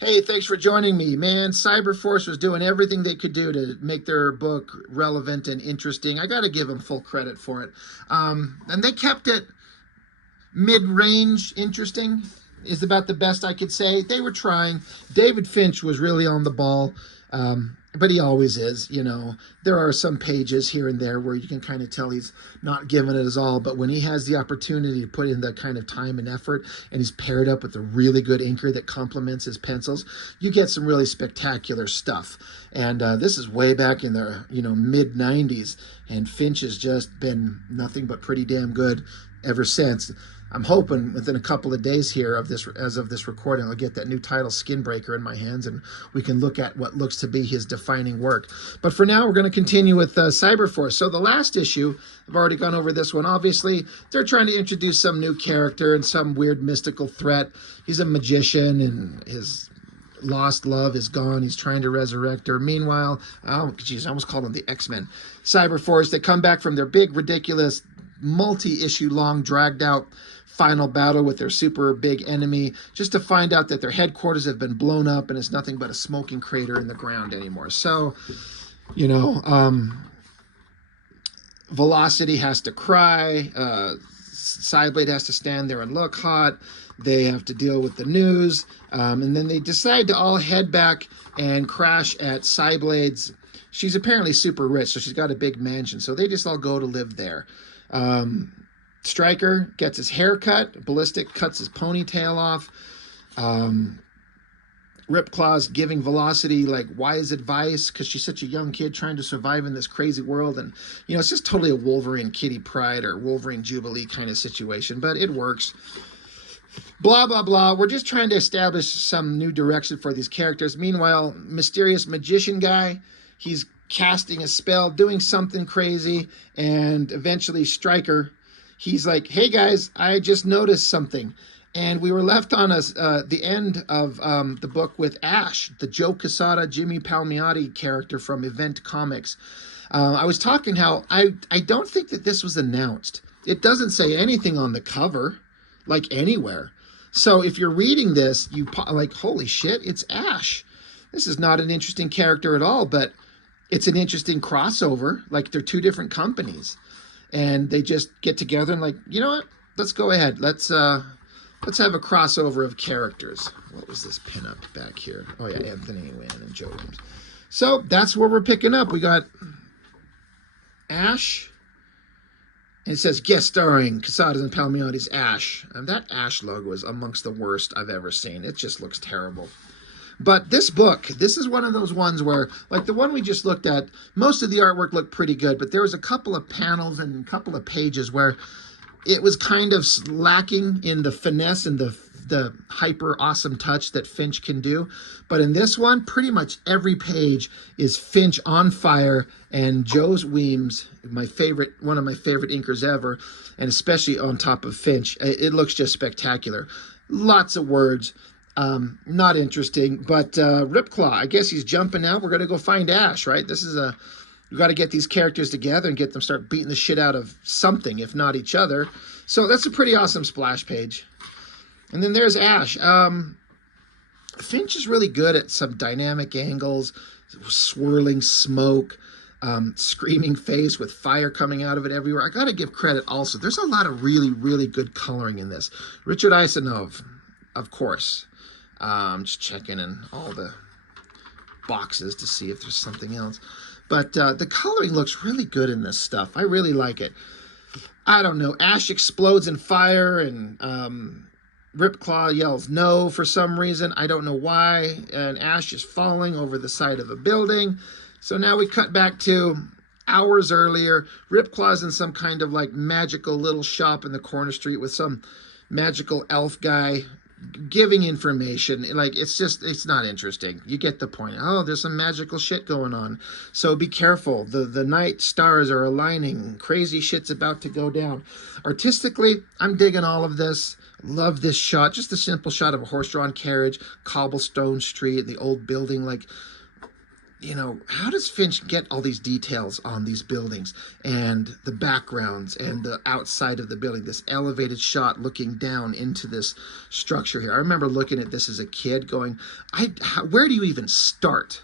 Hey, thanks for joining me, man. Cyberforce was doing everything they could do to make their book relevant and interesting. I got to give them full credit for it. And they kept it mid-range interesting is about the best I could say. They were trying. David Finch was really on the ball, but he always is. There are some pages here and there where you can kind of tell he's not giving it his all, but when he has the opportunity to put in the kind of time and effort, and he's paired up with a really good inker that complements his pencils, you get some really spectacular stuff. And this is way back in the mid 90s, and Finch has just been nothing but pretty damn good ever since. I'm hoping within a couple of days here as of this recording, I'll get that new title, Skinbreaker, in my hands, and we can look at what looks to be his defining work. But for now, we're going to continue with Cyberforce. So the last issue, I've already gone over this one. Obviously, they're trying to introduce some new character and some weird mystical threat. He's a magician, and his lost love is gone. He's trying to resurrect her. Meanwhile, oh, geez, I almost called them the X-Men. Cyberforce, they come back from their big, ridiculous, multi-issue long, dragged out final battle with their super big enemy, just to find out that their headquarters have been blown up and it's nothing but a smoking crater in the ground anymore. So, Velocity has to cry, Sideblade has to stand there and look hot, they have to deal with the news, and then they decide to all head back and crash at Sideblade's. She's apparently super rich, so she's got a big mansion, so they just all go to live there. Stryker gets his hair cut. Ballistic cuts his ponytail off. Ripclaw's giving Velocity wise advice because she's such a young kid trying to survive in this crazy world, and it's just totally a Wolverine Kitty Pryde or Wolverine Jubilee kind of situation, but it works. Blah blah blah. We're just trying to establish some new direction for these characters. Meanwhile, mysterious magician guy, he's casting a spell, doing something crazy, and eventually Stryker, he's like, hey guys, I just noticed something. And we were left on the end of the book with Ash, the Joe Quesada, Jimmy Palmiotti character from Event Comics. I was talking how I don't think that this was announced. It doesn't say anything on the cover, anywhere. So if you're reading this, you holy shit, it's Ash. This is not an interesting character at all, but it's an interesting crossover. They're two different companies. And they just get together and you know what? Let's go ahead. Let's have a crossover of characters. What was this pinup back here? Oh yeah, Anthony Wynn and Joe Williams. So that's where we're picking up. We got Ash. And it says guest starring Quesada's and Palmiotti's Ash. And that Ash logo is amongst the worst I've ever seen. It just looks terrible. But this book, this is one of those ones where, the one we just looked at, most of the artwork looked pretty good, but there was a couple of panels and a couple of pages where it was kind of lacking in the finesse and the hyper awesome touch that Finch can do. But in this one, pretty much every page is Finch on fire, and Joe's Weems, one of my favorite inkers ever, and especially on top of Finch. It looks just spectacular. Lots of words. Not interesting, but Ripclaw, I guess he's jumping out. We're going to go find Ash, right? We got to get these characters together and get them start beating the shit out of something, if not each other. So that's a pretty awesome splash page. And then there's Ash. Finch is really good at some dynamic angles, swirling smoke, screaming face with fire coming out of it everywhere. I got to give credit also. There's a lot of really, really good coloring in this. Richard Isanove, of course. Just checking in all the boxes to see if there's something else. But the coloring looks really good in this stuff. I really like it. I don't know. Ash explodes in fire, and Ripclaw yells no for some reason. I don't know why. And Ash is falling over the side of a building. So now we cut back to hours earlier. Ripclaw's in some kind of magical little shop in the corner street with some magical elf guy giving information. It's not interesting. You get the point. Oh, there's some magical shit going on, so be careful. The night stars are aligning. Crazy shit's about to go down. Artistically, I'm digging all of this. Love this shot. Just a simple shot of a horse-drawn carriage, cobblestone street, the old building. you know, how does Finch get all these details on these buildings and the backgrounds and the outside of the building, this elevated shot looking down into this structure here? I remember looking at this as a kid going, where do you even start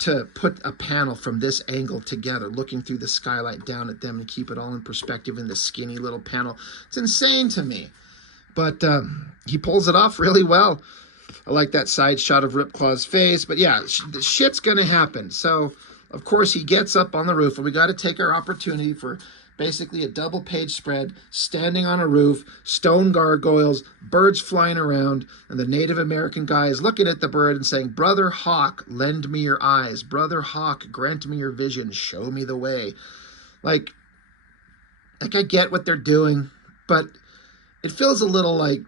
to put a panel from this angle together, looking through the skylight down at them and keep it all in perspective in this skinny little panel? It's insane to me. But he pulls it off really well. I like that side shot of Ripclaw's face. But yeah, the shit's going to happen. So, of course, he gets up on the roof, and we got to take our opportunity for basically a double-page spread, standing on a roof, stone gargoyles, birds flying around, and the Native American guy is looking at the bird and saying, "Brother Hawk, lend me your eyes. Brother Hawk, grant me your vision. Show me the way." Like I get what they're doing, but it feels a little like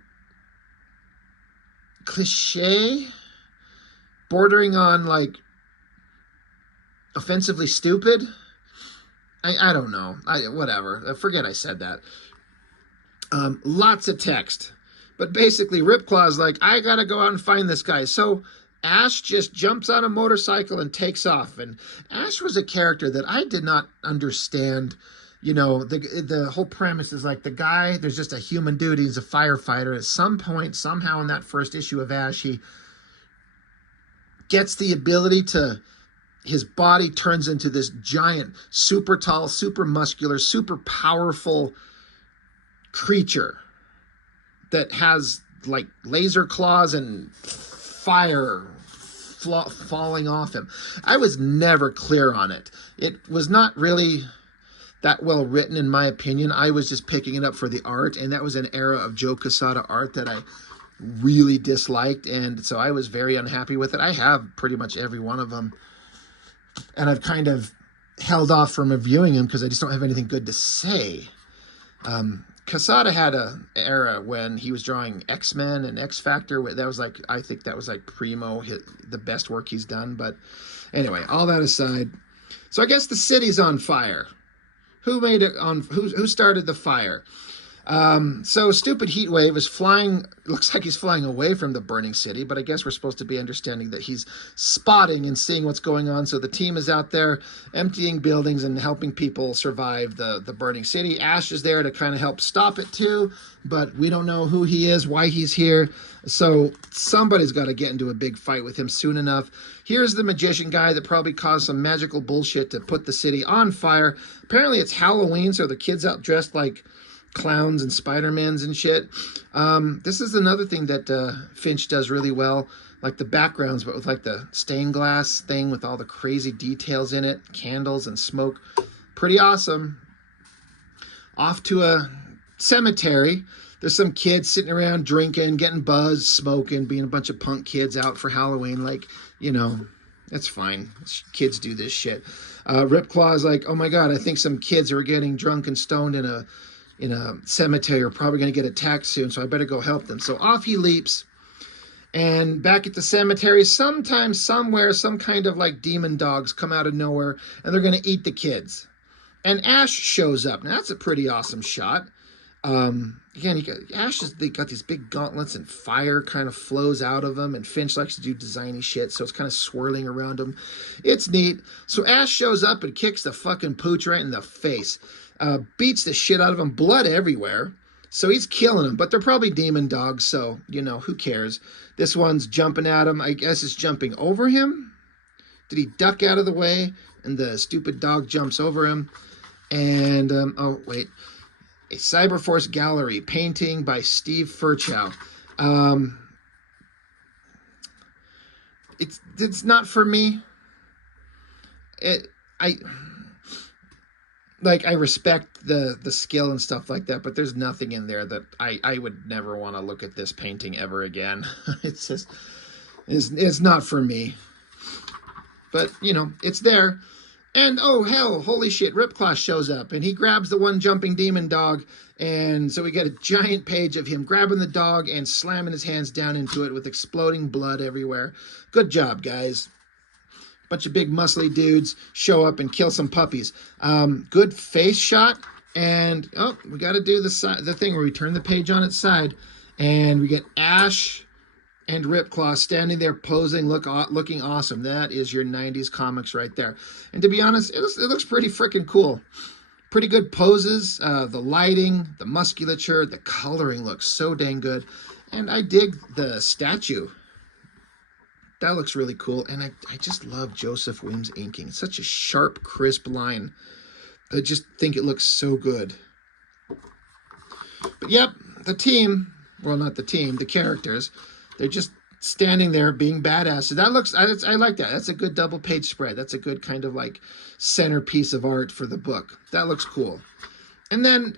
cliche, bordering on like offensively stupid. I don't know. Whatever. Forget I said that. Lots of text. But basically, Ripclaw's like, I gotta go out and find this guy. So Ash just jumps on a motorcycle and takes off. And Ash was a character that I did not understand. You know, the whole premise is like the guy, there's just a human dude, he's a firefighter. At some point, somehow in that first issue of Ash, he gets the ability to, his body turns into this giant, super tall, super muscular, super powerful creature that has like laser claws and fire falling off him. I was never clear on it. It was not really that well written, in my opinion. I was just picking it up for the art, and that was an era of Joe Quesada art that I really disliked, and so I was very unhappy with it. I have pretty much every one of them, and I've kind of held off from reviewing him because I just don't have anything good to say. Quesada had an era when he was drawing X-Men and X-Factor. That was like, I think that was like primo, the best work he's done. But anyway, all that aside, so I guess the city's on fire. Who made it on? Who started the fire? So stupid Heatwave is flying, looks like he's flying away from the burning city, but I guess we're supposed to be understanding that he's spotting and seeing what's going on. So the team is out there emptying buildings and helping people survive the burning city. Ash is there to kind of help stop it too, but we don't know who he is, why he's here. So somebody's got to get into a big fight with him soon enough. Here's the magician guy that probably caused some magical bullshit to put the city on fire. Apparently it's Halloween, so the kids out dressed like clowns and Spider-Mans and shit. This is another thing that Finch does really well, like the backgrounds, but with like the stained glass thing with all the crazy details in it, candles and smoke. Pretty awesome. Off to a cemetery. There's some kids sitting around drinking, getting buzzed, smoking, being a bunch of punk kids out for Halloween. Like, you know, that's fine. Kids do this shit. Ripclaw's like, oh my God, I think some kids who are getting drunk and stoned in a cemetery are probably going to get attacked soon, so I better go help them. So off he leaps, and back at the cemetery, sometimes, somewhere, some kind of like demon dogs come out of nowhere, and they're going to eat the kids. And Ash shows up. Now, that's a pretty awesome shot. Again, Ash has got these big gauntlets, and fire kind of flows out of them, and Finch likes to do designy shit, so it's kind of swirling around him. It's neat. So Ash shows up and kicks the fucking pooch right in the face. Beats the shit out of him, blood everywhere. So he's killing them, but they're probably demon dogs, so, you know, who cares? This one's jumping at him. I guess it's jumping over him. Did he duck out of the way? And the stupid dog jumps over him. And, oh, wait. A Cyberforce Gallery, painting by Steve Furchow. It's not for me. I respect the skill and stuff like that, but there's nothing in there that I would never want to look at this painting ever again. It's just, it's not for me. But, you know, it's there. And, oh, hell, holy shit, Ripclaw shows up, and he grabs the one jumping demon dog, and so we get a giant page of him grabbing the dog and slamming his hands down into it with exploding blood everywhere. Good job, guys. Bunch of big muscly dudes show up and kill some puppies. Good face shot, and, oh, we got to do the thing where we turn the page on its side, and we get Ash and Ripclaw standing there posing, looking awesome. That is your 90s comics right there. And to be honest, it looks pretty freaking cool. Pretty good poses, the lighting, the musculature, the coloring looks so dang good. And I dig the statue. That looks really cool. And I just love Joseph Weems' inking. It's such a sharp, crisp line. I just think it looks so good. But yep, the team, well, not the team, the characters, they're just standing there being badasses. That looks, I like that. That's a good double page spread. That's a good kind of like centerpiece of art for the book. That looks cool. And then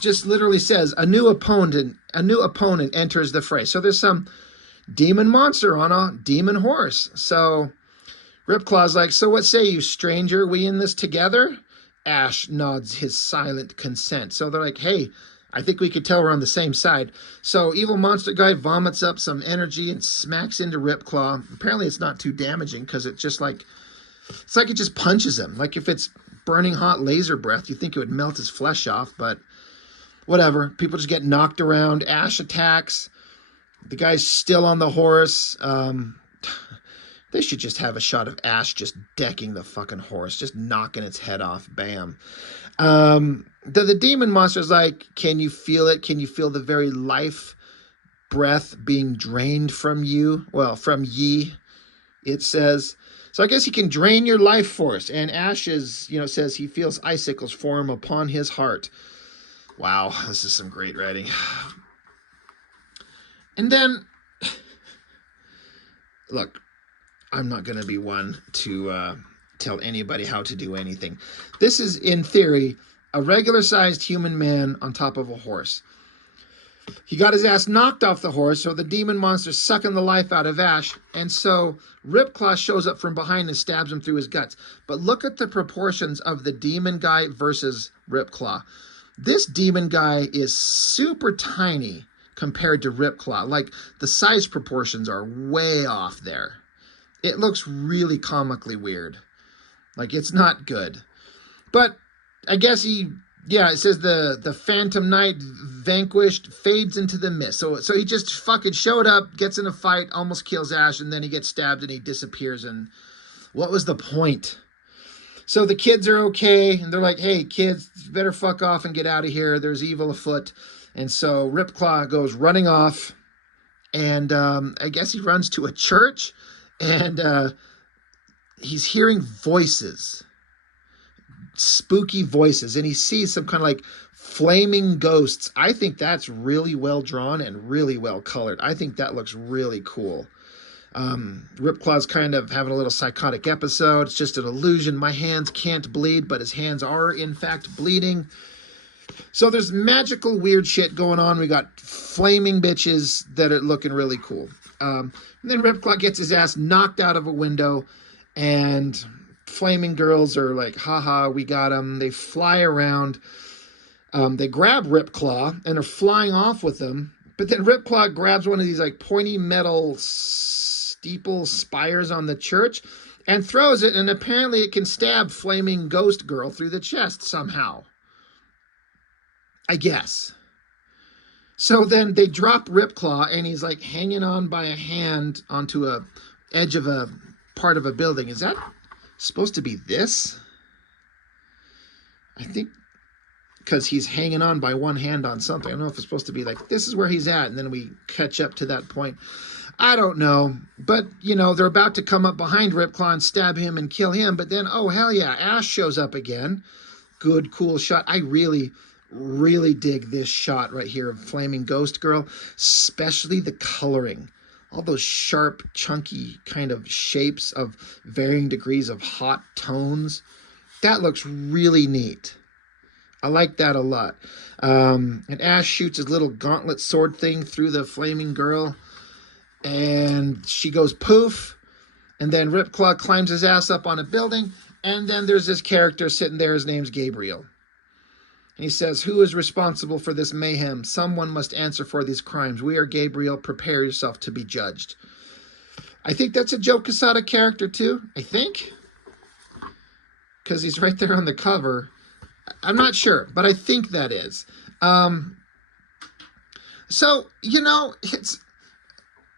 just literally says a new opponent enters the fray. So there's some demon monster on a demon horse. So Ripclaw's like, so what say you, stranger? We in this together? Ash nods his silent consent. So they're like, hey, I think we could tell we're on the same side. So evil monster guy vomits up some energy and smacks into Ripclaw. Apparently it's not too damaging because it's just like, it's like it just punches him. Like if it's burning hot laser breath, you think it would melt his flesh off, but whatever. People just get knocked around. Ash attacks. The guy's still on the horse. They should just have a shot of Ash just decking the fucking horse, just knocking its head off. Bam. The demon monster's like, can you feel it? Can you feel the very life breath being drained from you? Well, from ye, it says. So I guess he can drain your life force. And Ash is, says he feels icicles form upon his heart. Wow, this is some great writing. And then, look, I'm not going to be one to tell anybody how to do anything. This is, in theory, a regular-sized human man on top of a horse. He got his ass knocked off the horse, so the demon monster's sucking the life out of Ash, and so Ripclaw shows up from behind and stabs him through his guts. But look at the proportions of the demon guy versus Ripclaw. This demon guy is super tiny compared to Ripclaw. Like, the size proportions are way off there. It looks really comically weird. Like, it's not good. But I guess it says the Phantom Knight vanquished, fades into the mist. So he just fucking showed up, gets in a fight, almost kills Ash, and then he gets stabbed and he disappears. And what was the point? So the kids are okay, and they're like, hey, kids, better fuck off and get out of here. There's evil afoot. And so Ripclaw goes running off, and I guess he runs to a church, and he's hearing voices, spooky voices, and he sees some kind of like flaming ghosts. I think that's really well drawn and really well colored. I think that looks really cool. Ripclaw's kind of having a little psychotic episode. It's just an illusion. My hands can't bleed, but his hands are in fact bleeding. So there's magical weird shit going on. We got flaming bitches that are looking really cool. And then Ripclaw gets his ass knocked out of a window, and flaming girls are like, haha, we got him. They fly around. They grab Ripclaw and are flying off with him. But then Ripclaw grabs one of these like pointy metal steeple spires on the church and throws it, and apparently it can stab flaming ghost girl through the chest somehow. I guess. So then they drop Ripclaw, and he's like hanging on by a hand onto a edge of a part of a building. Is that supposed to be this? I think because he's hanging on by one hand on something. I don't know if it's supposed to be like, this is where he's at, and then we catch up to that point. I don't know. But, they're about to come up behind Ripclaw and stab him and kill him. But then, oh, hell yeah, Ash shows up again. Good, cool shot. I really dig this shot right here of Flaming Ghost Girl, especially the coloring. All those sharp, chunky kind of shapes of varying degrees of hot tones. That looks really neat. I like that a lot. And Ash shoots his little gauntlet sword thing through the flaming girl, and she goes poof, and then Ripclaw climbs his ass up on a building, and then there's this character sitting there. His name's Gabriel. And he says, who is responsible for this mayhem? Someone must answer for these crimes. We are Gabriel. Prepare yourself to be judged. I think that's a Joe Quesada character too. I think. Because he's right there on the cover. I'm not sure, but I think that is. So, it's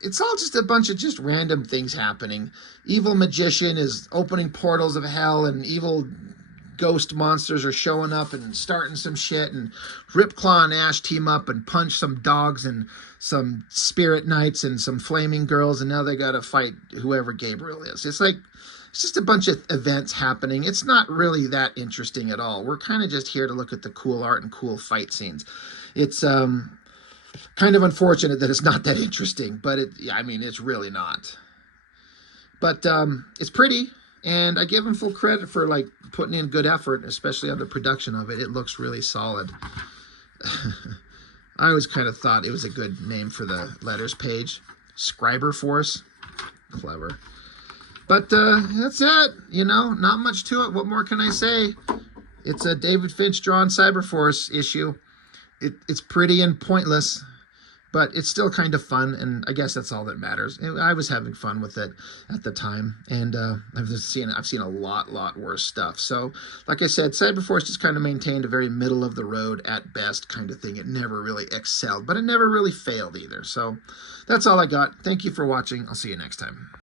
it's all just a bunch of just random things happening. Evil magician is opening portals of hell, and evil ghost monsters are showing up and starting some shit, and Ripclaw and Ash team up and punch some dogs and some spirit knights and some flaming girls, and now they gotta fight whoever Gabriel is. It's like, it's just a bunch of events happening. It's not really that interesting at all. We're kind of just here to look at the cool art and cool fight scenes. It's kind of unfortunate that it's not that interesting, but I mean, it's really not. But it's pretty, and I give him full credit for like putting in good effort, especially on the production of it. It looks really solid. I always kind of thought it was a good name for the letters page. Cyberforce. Clever. But that's it. You know, not much to it. What more can I say? It's a David Finch drawn Cyberforce issue. It's pretty and pointless, but it's still kind of fun, and I guess that's all that matters. I was having fun with it at the time, and I've seen a lot worse stuff. So, like I said, Cyberforce just kind of maintained a very middle of the road at best kind of thing. It never really excelled, but it never really failed either. So, that's all I got. Thank you for watching. I'll see you next time.